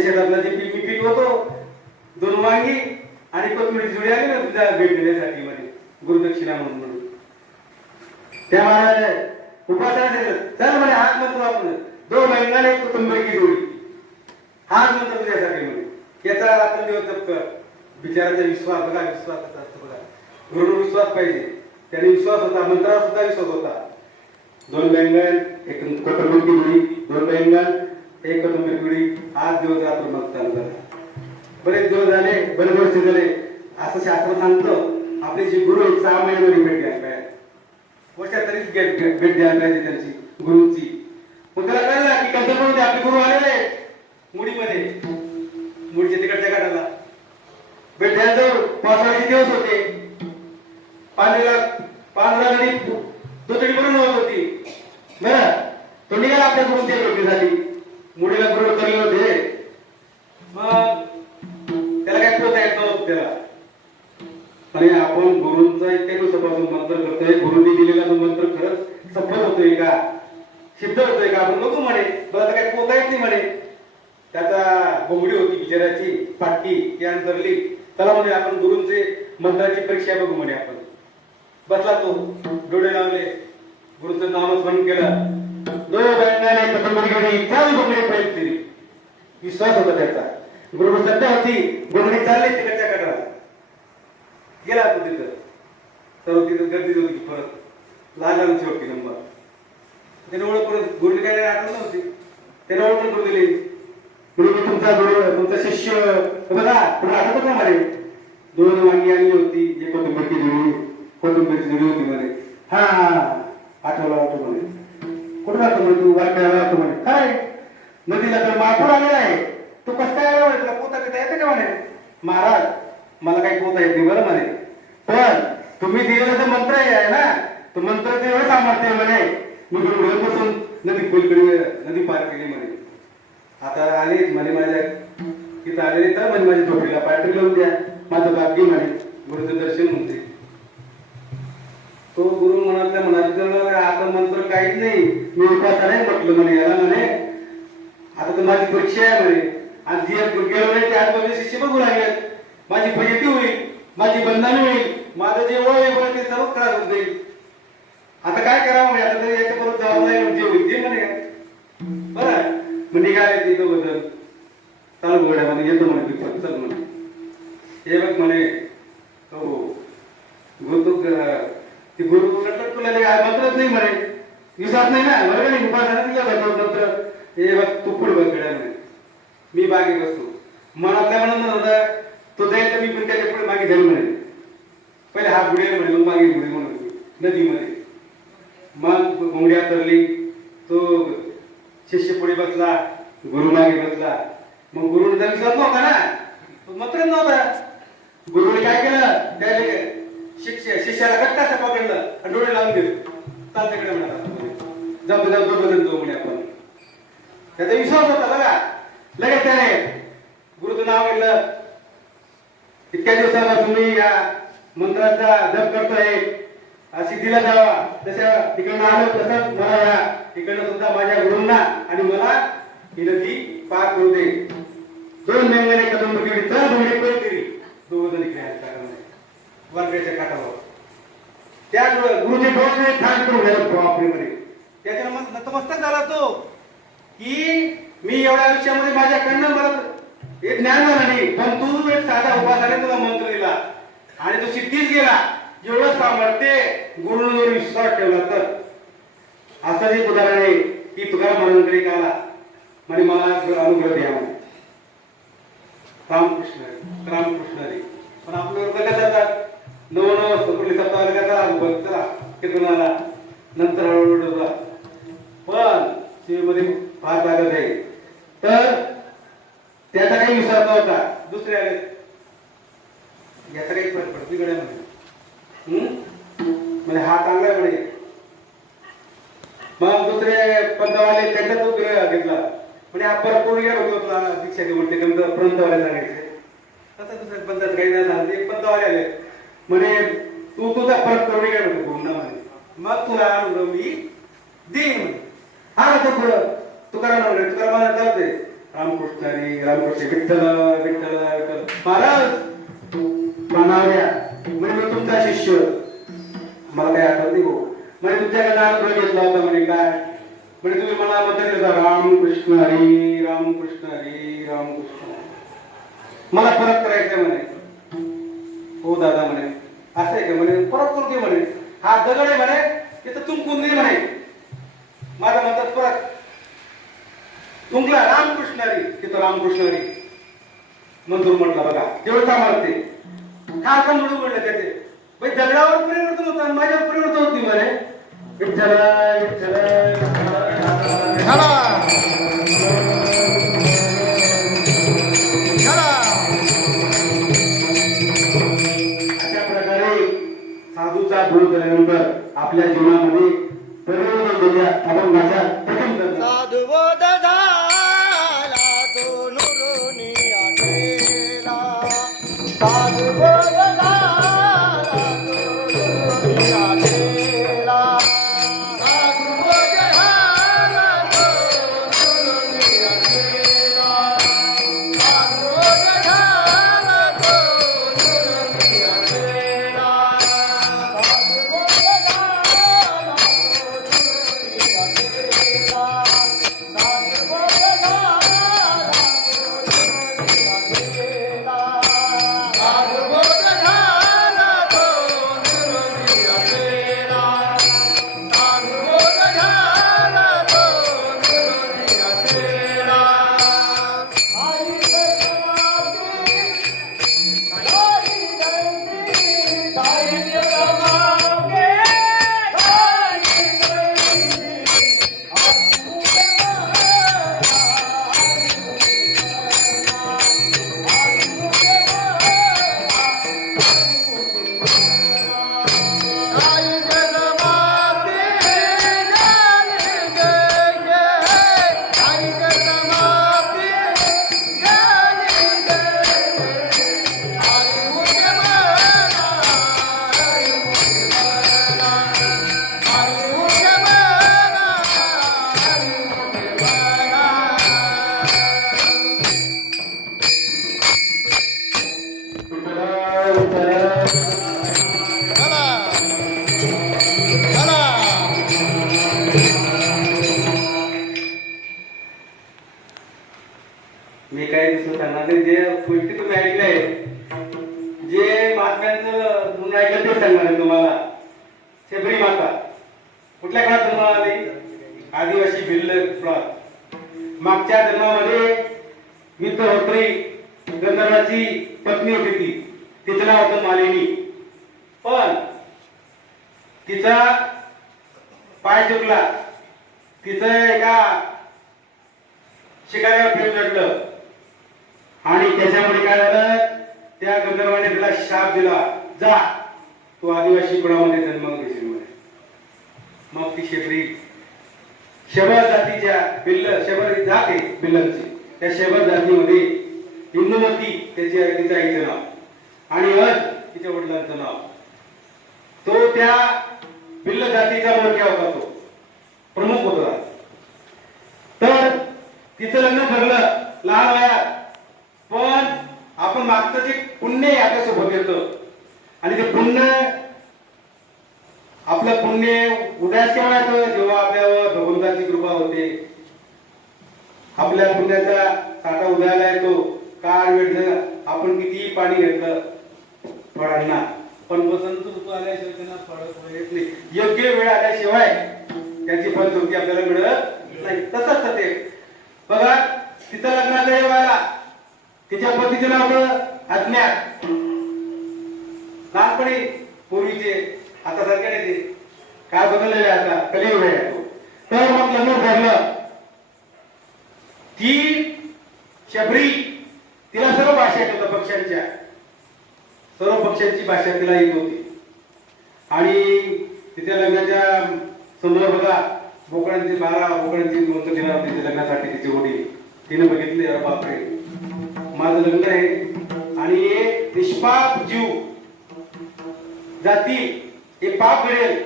माझ्या शेतातला जे पीक मी पीक होतो दोन वांगी आणि कोथमिरीची जुडी आली ना तुझ्या भेट देण्यासाठी मध्ये गुरुदक्षिणा म्हणून म्हणून. त्या महाराज उपासना चल म्हणे हात म्हणतो आपण. दो महिन्याने कुटुंब की जोडी. हात म्हणतो तुझ्यासाठी म्हणे. याचा आपण दिवस जप कर. बिचाराचा विश्वास बघा विश्वास कसा असतो बघा. गुरु विश्वास पाहिजे. त्याने विश्वास होता मंत्रावर सुद्धा विश्वास होता. दोन बैंगन एक कोथंबीर की जुडी दोन बैंगन एक कोथंबीर जुडी आज दिवस रात्र मग चालू झाला. बरेच दिवस झाले बरेच वर्ष झाले. असं शास्त्र सांगतं आपले जे गुरु आहेत सहा महिन्यामध्ये भेट घ्यायला पाहिजे वर्षात तरी भेट द्यायला पाहिजे त्यांची गुरुची. मग त्याला कळलं की कंदरमध्ये आपले गुरु आलेले मुडीमध्ये. मुडीच्या तिकडच्या काढायला भेट द्यायचं पावसाळ्याचे दिवस होते. पाण्याला पांढरा नदी तो तरी बरोबर होती. बरं तो निघाला आपल्या गुरुच्या भेटीसाठी. मुडीला गुरु करले होते. मग त्याला काय पोता येत नव्हतं त्याला? आणि आपण गुरुंचा इतक्या दिवसापासून मंत्र करतोय. गुरुंनी दिलेला तो मंत्र खरंच सफल होतोय का? सिद्ध होतोय का? आपण बघू म्हणे. तर काय पोता येत नाही म्हणे. त्याचा बोंगडी होती बिचाराची फाटकी ती अंतरली चला म्हणे आपण गुरुंचे मंत्राची परीक्षा बघू म्हणे आपण. बसला तो. डोळे लावले. गुरुचं नामस्मरण केलं. डोळे बंधाने कदंबरीकडे बघणे प्रयत्न पहिले विश्वास होता त्याचा. गुरु सध्या होती बघणे चालली तिकडच्या कडाला गेला तो तिथं. तर तिथं गर्दी होती परत. लागला ना शेवटी नंबर. त्याने ओळख करून गुरुने काय आठवण नव्हती. त्याने ओळख करून दिली. गुरु तुमचा गुरु तुमचा शिष्य. बघा तुला आठवत ना म्हणे? दोन वांगी आणली होती एक कोथिंबीरची जुडी कोथिंबीरची जुडी होती मध्ये हा आठवला आठवलं कुठं राहतो म्हणे तू? वारकऱ्याला राहतो म्हणे. काय? नदीला तर माथूर आलेला आहे. तू कसं काय आला म्हणे तुला पोता पिता येते का म्हणे? महाराज मला काही पोता येत नाही बरं म्हणे. पण तुम्ही दिलेला जो मंत्र आहे ना तो मंत्र तेवढं सामर्थ्य म्हणे. मी बसून नदी पलीकडे नदी पार केली म्हणे. आता आले म्हणे माझ्या तिथं आलेली तर म्हणजे माझ्या झोपडीला पाठी लावून द्या. माझं बाकी म्हणे. गुरुचं दर्शन होते तो गुरु म्हणाला म्हणाले तर आता मंत्र काहीच नाही. मी उपासा नाही म्हटलं म्हणे याला म्हणे आता तर माझी परीक्षा आहे म्हणे. आणि जी गेलो नाही ते आज माझे शिष्य बघू लागले. माझी फजिती होईल माझी बंधन होईल माझं जे वय आहे ते सर्व त्रास होत जाईल. आता काय करावं म्हणे? आता याच्या परत जबाबदारी म्हणजे होईल ते म्हणे. बरं म्हणजे काय तिथं बदल चालू घड्यामध्ये येतो म्हणे तू चल म्हणे. हे बघ म्हणे हो गुरु तू ती गुरु म्हटलं तुला लय मंत्रच नाही मरे. दिवसात नाही ना. बरोबर नाही? उपासना दिला जातो हे बघ तू पुढे बघ म्हणे. मी बागे बसतो. मनातल्या म्हणून होता तो जाईल तर मी पण त्याच्या पुढे मागे जाईल म्हणे. पहिले हा बुडेल म्हणे मग मागे बुडेल म्हणून नदीमध्ये मग मुंगड्या तरली तो शिष्य पुढे बसला गुरु मागे बसला. मग गुरुने तर विसरत नव्हता ना? मात्र नव्हता. गुरुने काय केलं? त्याने शिष्य शिष्याला कट्टासा पकडलं आणि डोळे लावून दिलं. चाल म्हणा. जाऊ जाऊ दोघं जाऊ म्हणे आपण. त्याचा विश्वास होता बघा. लगेच त्याने गुरुचं नाव घेतलं. इतक्या दिवसापासून मी या मंत्राचा जप करतोय. अशी दिला जावा. तशा तिकडनं आलो तसंच मला या. तिकडनं सुद्धा माझ्या गुरुंना आणि मला ही नदी पार करू दे. दोन महिन्याने कदम केली तर दोन्ही पै तरी दोघ जण इकडे आहेत वर्गाच्या काठावर. त्या गुरुचे डोळे ठाण करून घ्यायला बापरीमध्ये. त्याच्यानं नतमस्तक झाला तो की मी एवढ्या आयुष्यामध्ये माझ्याकडनं मला हे ज्ञान झालं नाही पण तू एक साधा उपासाने तुला मंत्र दिला. आणि तो सिद्धीच गेला एवढं सामर्थ्य गुरुवर विश्वास ठेवला तर. असं एक उदाहरण आहे की तुकाराम महाराजांकडे का म्हणजे म्हणे मला अनुग्रह द्या म्हणे. रामकृष्ण रामकृष्ण रे. पण आपलं कसं जातात? नऊ नऊ कुठली सप्ताह आलं का चला बघ चला आला नंतर हळूहळू पण मध्ये फार ताकद आहे तर त्याचा काही विचार नव्हता दुसरे आले. याचा काही फरक पडत तिकडे म्हणे हम्म? म्हणजे हा चांगला म्हणे. मग दुसरे पंतवाले त्यांचा तो ग्रह घेतला. म्हणजे हा परत कोण गेला होतो तुला दीक्षा घेऊन ते पंतवाले सांगायचे तसं दुसरे पंताचं काही नाही सांगते एक पंतवाले आले. म्हणे तू तुझा परत करून गेला होतो गुंडा म्हणे. मग तुला अनुभव मी देईन हा तो पुढं. तुकाराम म्हणे तुकाराम चालते रामकृष्ण हरी रामकृष्ण विठ्ठल विठ्ठल विठ्ठल. महाराज म्हणाव्या म्हणजे मी तुमचा शिष्य. मला काय आठवत नाही भाऊ. म्हणजे तुमच्याकडे अनुभव घेतला होता म्हणे काय? म्हणजे तुम्ही मला म्हणता होता रामकृष्ण हरी रामकृष्ण हरी रामकृष्ण. मला परत करायचं म्हणे. हो दादा म्हणे. असं आहे का म्हणे परत करू म्हणे? हा दगड आहे म्हणे इथं तुमकून दे म्हणे. माझा म्हणतात परत. तुंकला रामकृष्णारी तिथं रामकृष्ण हरी मंजूर म्हटलं बघा तेवढं चांगलं ते. काय आता म्हणून म्हणलं त्याचे. म्हणजे दगडावर परिवर्तन होतं माझ्यावर परिवर्तन होती म्हणे. विठ्ठल विठ्ठल केल्यानंतर आपल्या जीवनामध्ये परिवर्तन होत्या आपण माझ्या विठ्ठल, तिचं नाव होतं मालिनी. पण तिचा पाय चुकला तिचं एका शिकाऱ्यावर प्रेम चढलं आणि त्याच्यामुळे काय झालं? त्या गंधर्वाने तिला शाप दिला. जा तू आदिवासी कुणामध्ये जन्म घेशील मग ती शेतरी शबर जातीच्या बिल्ल शबर जाते बिल्लची त्या शबर जातीमध्ये इंदुमती त्याची तिचा आईचं नाव. आणि अज तिच्या वडिलांचं नाव. तो त्या बिल्ल जातीचा मोठ्या होता तो प्रमुख होता तर तिचं लग्न ठरलं लहान वयात. पण आपण मागचं जे पुण्य आहे आपल्यासोबत येतं आणि ते पुण्य आपलं पुण्य उदयास केव्हा येतं जेव्हा आपल्यावर भगवंताची कृपा होते. आपल्या पुण्याचा साठा उदयाला येतो. काळ वेळ आपण कितीही पाणी घेतलं. फळांना पण वसंत ऋतू आल्याशिवाय त्यांना फळ येत नाही. योग्य वेळ आल्याशिवाय त्याची फलश्रुती आपल्याला मिळत नाही. तसंच ते. बघा तिचं लग्नाचा योग आला तिच्या पतीचं नाव अज्ञात लहानपणी पूर्वीचे आता सारखे नाही ते. काय बदललेले आता? कलियुग आहे. तर मग लग्न ठरलं ती शबरी तिला सर्व भाषा येत होत्या पक्ष्यांच्या. सर्व पक्ष्यांची भाषा तिला येत होती. आणि तिच्या लग्नाच्या समोर बघा बोकडांची बारा बोकडांची नोंद घेणार होती तिच्या लग्नासाठी तिची वडील. तिने बघितले अरे बापरे. माझं लग्न आहे आणि निष्पाप जीव जाती हे पाप घडेल.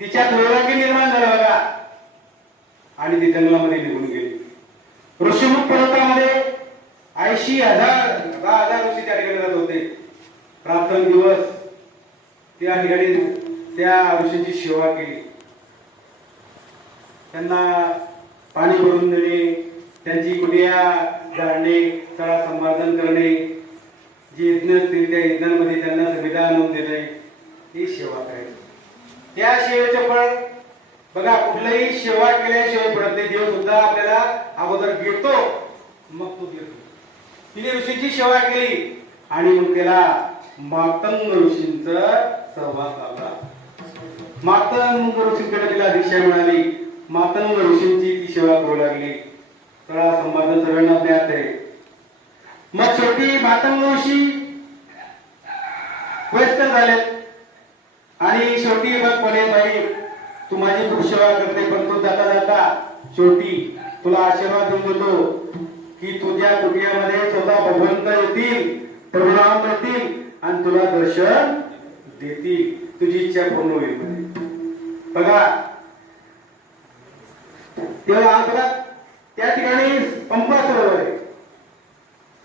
तिच्यात वैराग्य निर्माण झालं बघा आणि ती जंगलामध्ये निघून गेली. ऋषीमुख पर्वतामध्ये ऐंशी हजार दहा हजार ऋषी त्या ठिकाणी जात होते. रात्रंदिवस त्या ठिकाणी त्या आयुष्याची सेवा केली. त्यांना पाणी भरून देणे त्यांची गुडिया जाळणे तळा संवर्धन करणे जे यज्ञ असतील त्या यज्ञांमध्ये त्यांना संविधान आणून देणे ही सेवा करायची. त्या सेवेचे फळ बघा कुठल्याही सेवा केल्याशिवाय पडत नाही देव सुद्धा आपल्याला अगोदर घेतो मग तो देतो तिने ऋषीची सेवा केली आणि मग त्याला मातंग ऋषींचा सहवास आला मातंग ऋषींकडे तिला दीक्षा मिळाली. मातंग ऋषींची ती सेवा करू लागली. तळा संवर्धन सर्वांना ज्ञात आहे. मग शेवटी मातंग ऋषी व्यस्त झाले. आणि शेवटी मग म्हणे बाई तू माझी खूप सेवा करते पण तू जाता जाता शेवटी तुला आशीर्वाद देऊन देतो की तुझ्या कुटुंबामध्ये स्वतः भगवंत येतील प्रभुराम येतील आणि तुला दर्शन देतील. तुझी इच्छा पूर्ण होईल बघा तेव्हा बघा त्या ठिकाणी पंपा सरोवर आहे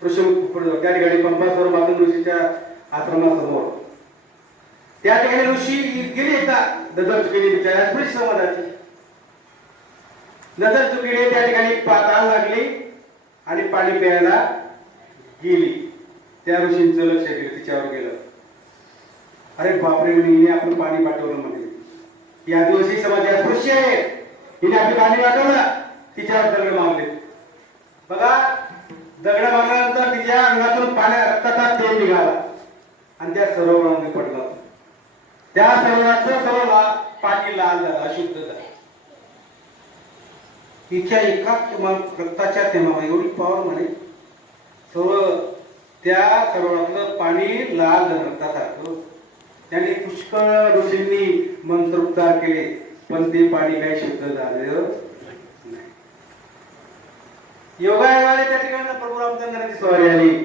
ऋषी त्या ठिकाणी पंपा सरोवर मातंग ऋषीच्या आश्रमासमोर. त्या ठिकाणी ऋषी गेले एकदा नजर चुकीने बिचारा स्पृश समाजाची. नजर चुकीने त्या ठिकाणी पाताळ लागली आणि पाणी प्यायला गेली. त्या ऋषींचं लक्ष गेलं तिच्यावर गेलं. अरे बापरे म्हणे हिने आपण पाणी पाठवलं म्हणे. ही आदिवासी समाज अस्पृश्य आहे हिने आपले पाणी पाठवलं तिच्यावर दगड मारले बघा दगड मारल्यानंतर तिच्या अंगातून पाण्या रक्ताचा तेल निघाला. आणि त्या सरोवरामध्ये पडला. त्या सरोवराचं सर्व पाणी लाल झालं अशुद्ध झालं. तिच्या एका रक्ताच्या थेंबामध्ये एवढी पॉवर म्हणे. सर्व त्या सरोवरातलं पाणी लाल झालं रक्तासारखं. त्यांनी पुष्कळ ऋषींनी मंत्रोच्चार केले पण ते पाणी काही शुद्ध झालं नाही. योगायोगाने त्या ठिकाणी प्रभू रामचंद्रांची स्वारी आली.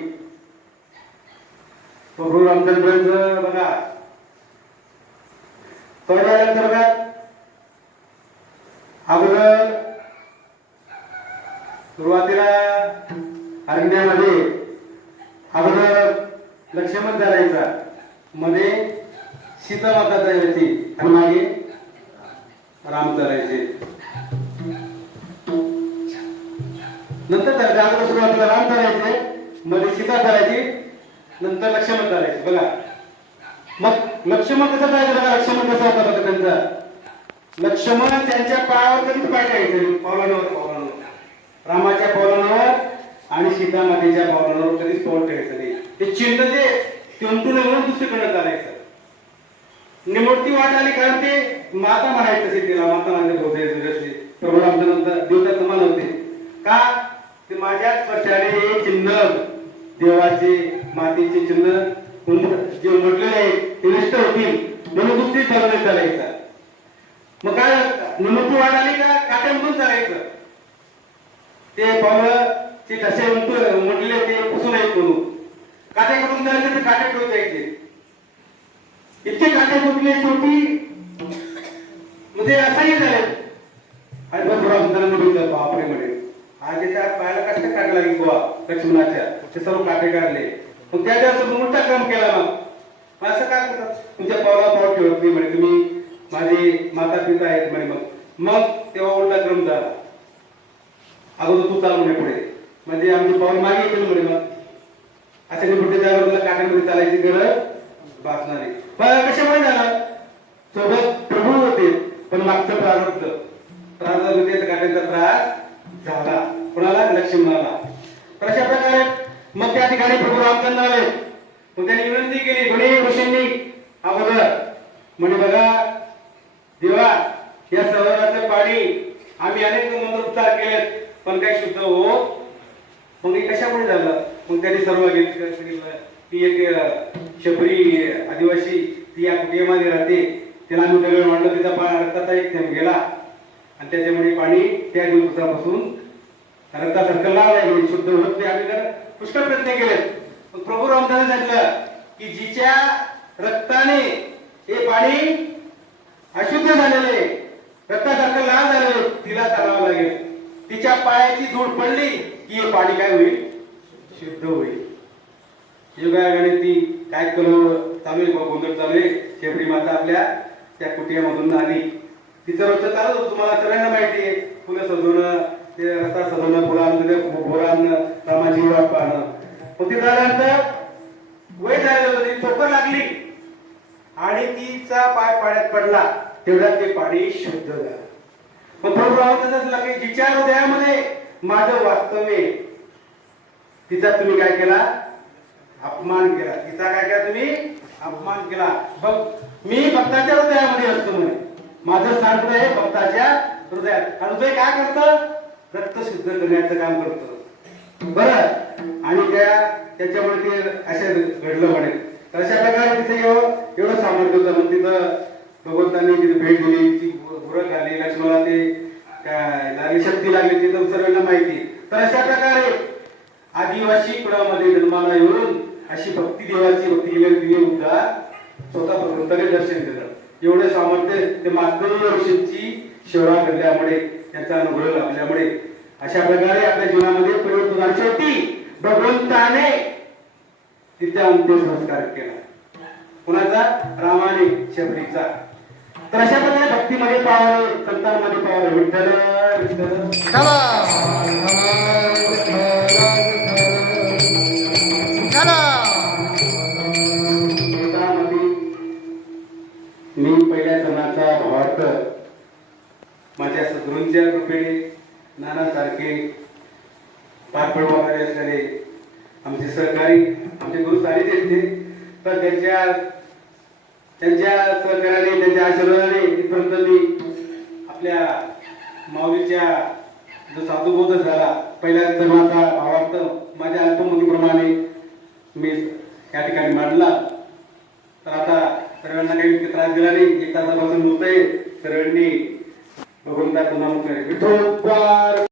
प्रभू रामचंद्रांच बघा. स्वारी आल्यानंतर अगोदर सुरुवातीला अरण्यामध्ये अगोदर लक्ष्मण चालायचा मध्ये सीता माता जायची. आणि मागे राम चालायचे नंतर त्या अगोदर सुरुवातीला राम चालायचे मध्ये सीता चालायची नंतर लक्ष्मण चालायचे बघा. मग लक्ष्मण कसं चालायचं बघा लक्ष्मण कसा होता बघा त्यांचा? लक्ष्मण त्यांच्या पायावर कधीच पाय ठेवायचे? पावलांवर पावलांवर. रामाच्या पावलांवर आणि सीता मातेच्या पावलांवर कधीच पाऊल ठेवायचं नाही. ते चिन्ह ते तेंटून म्हणून दुसरीकडे चालायचं. निमूर्ती वाट आली कारण ते माता म्हणायचं सीतेला माता म्हणजे होते प्रभू रामचंद्र देवता समान होते. का? ते माझ्या स्पर्शाने हे चिन्ह देवाचे मातेचे चिन्ह जे उमटलेले आहे ते नष्ट होतील म्हणून दुसरी चालवणे चालायचं. मग काय? निमूर्ती वाट आली का? काट्यामधून चालायचं. ते पावलं ते कसे म्हटले ते पुसून आहेत म्हणून काटे करून झाले ते काटे ठेवता येते इतके काटे तुटले शेवटी. म्हणजे असंही झाले. आणि बस थोडा सुंदर बघितलं बापरे म्हणे. आज त्या पायाला कष्ट काढला की बुवा लक्ष्मणाच्या. ते सर्व काटे काढले. मग त्या दिवस मोठा काम केला मग. असं काय करतात तुमच्या पावला पाव ठेवत नाही म्हणे. तुम्ही माझे माता पिता आहेत म्हणे मग. मग तेव्हा उलटा क्रम झाला अगोदर तू चालू नये पुढे. म्हणजे आमचे पाऊल मागे येतील म्हणे मग अशा कुठे जागा तुला काट्यामध्ये चालायची गरज भासणार नाही. पण कशामुळे झालं सोबत प्रभू होते पण मागचं प्रारब्ध. प्रारब्ध होते त्रास झाला. कोणाला? लक्ष्मणाला. तर अशा प्रकारे मग त्या ठिकाणी प्रभू रामचंद्र आले. मग त्यांनी विनंती केली म्हणे ऋषींनी अगोदर. म्हणे बघा देवा या सरोवराचं पाणी आम्ही अनेक मंत्रोपचार केलेत पण काही शुद्ध हो मग हे कशामुळे झालं? मग त्यांनी सर्व सांगितलं ती एक शबरी आदिवासी ती या कुटियामध्ये राहते. तिला आम्ही दगड मांडलं तिचा पाणी रक्ताचा एक थेंब गेला. आणि त्याच्यामुळे पाणी त्या दिवसापासून रक्तासारखं लाल आहे म्हणजे शुद्ध होत नाही. आम्ही तर पुष्कळ प्रयत्न केले. मग प्रभू रामदास सांगितलं की जिच्या रक्ताने हे पाणी अशुद्ध झालेले रक्तासारखं लाल झालेलं तिला चालावं लागेल. तिच्या पायाची धूळ पडली की हे पाणी काय होईल? शुद्ध होईल. योगायोगाने ती काय कलम चालू आहे गोंधळ चालू आहे. शेवटी माता आपल्या त्या कुटियामधून आली. तिचं रोजचं चालत होतं तुम्हाला सगळ्यांना माहिती आहे. फुलं सजवणं ते रस्ता सजवणं फुलांमध्ये बोरांना रामाची वाट पाहणं. मग ते झाल्यानंतर वय झालेलं होतं ती ठोकर लागली. आणि तिचा पाय पाण्यात पडला. तेवढ्यात ते पाणी शुद्ध झालं. मग प्रभू जिच्या हृदयामध्ये माझं वास्तव्य आहे, तिचा तुम्ही काय केला? अपमान केला. तिचा काय केला तुम्ही? अपमान केला. बघ मी भक्ताच्या हृदयामध्ये असतो म्हणे. माझं स्थान आहे? भक्ताच्या हृदयात. हृदय काय करतं? रक्त शुद्ध करण्याचं काम करत. बरं. आणि त्या त्याच्यामुळे ते असे घडलं म्हणे. तर अशा प्रकारे तिथे एवढं एवढं सामर्थ्य होतं. मग तिथं भगवंतांनी तिथे भेट दिली ती गुरं झाली लक्ष्मणाला ते काय लागली शक्ती लागली तिथं सर्वांना माहिती. तर अशा प्रकारे आदिवासी कुळामध्ये जन्माला येऊन अशी भक्ती देवाची भक्ती केली तिने सुद्धा स्वतः भगवंताने दर्शन दिलं एवढे सामर्थ्य ते मातृ ऋषींची सेवा करल्यामुळे त्याचा अनुभव लाभल्यामुळे अशा प्रकारे आपल्या जीवनामध्ये परिवर्तन आणि शेवटी भगवंताने तिथे अंत्यसंस्कार केला. कुणाचा? रामाने शबरीचा तर अशा प्रकारे भक्तीमध्ये पावलं संतांमध्ये पावलं विठ्ठल मी पहिल्या सणाचा भावार्थ माझ्या सद्गुरूंच्या कृपेने नानासारखे पार पडवणारे असलेले आमचे सहकारी आमचे गुरु सारीच येते तर त्यांच्या त्यांच्या सहकार्याने त्यांच्या आशीर्वादाने इथपर्यंत मी आपल्या माऊलीच्या जो साधुबोध झाला पहिल्या धर्माचा भावार्थ माझ्या अल्पमतीप्रमाणे मी या ठिकाणी मांडला. तर आता सर्वांना काही त्रास दिला नाही एक तासापासून होत आहे सर्वांनी भगवंता पुन्हा विठोबा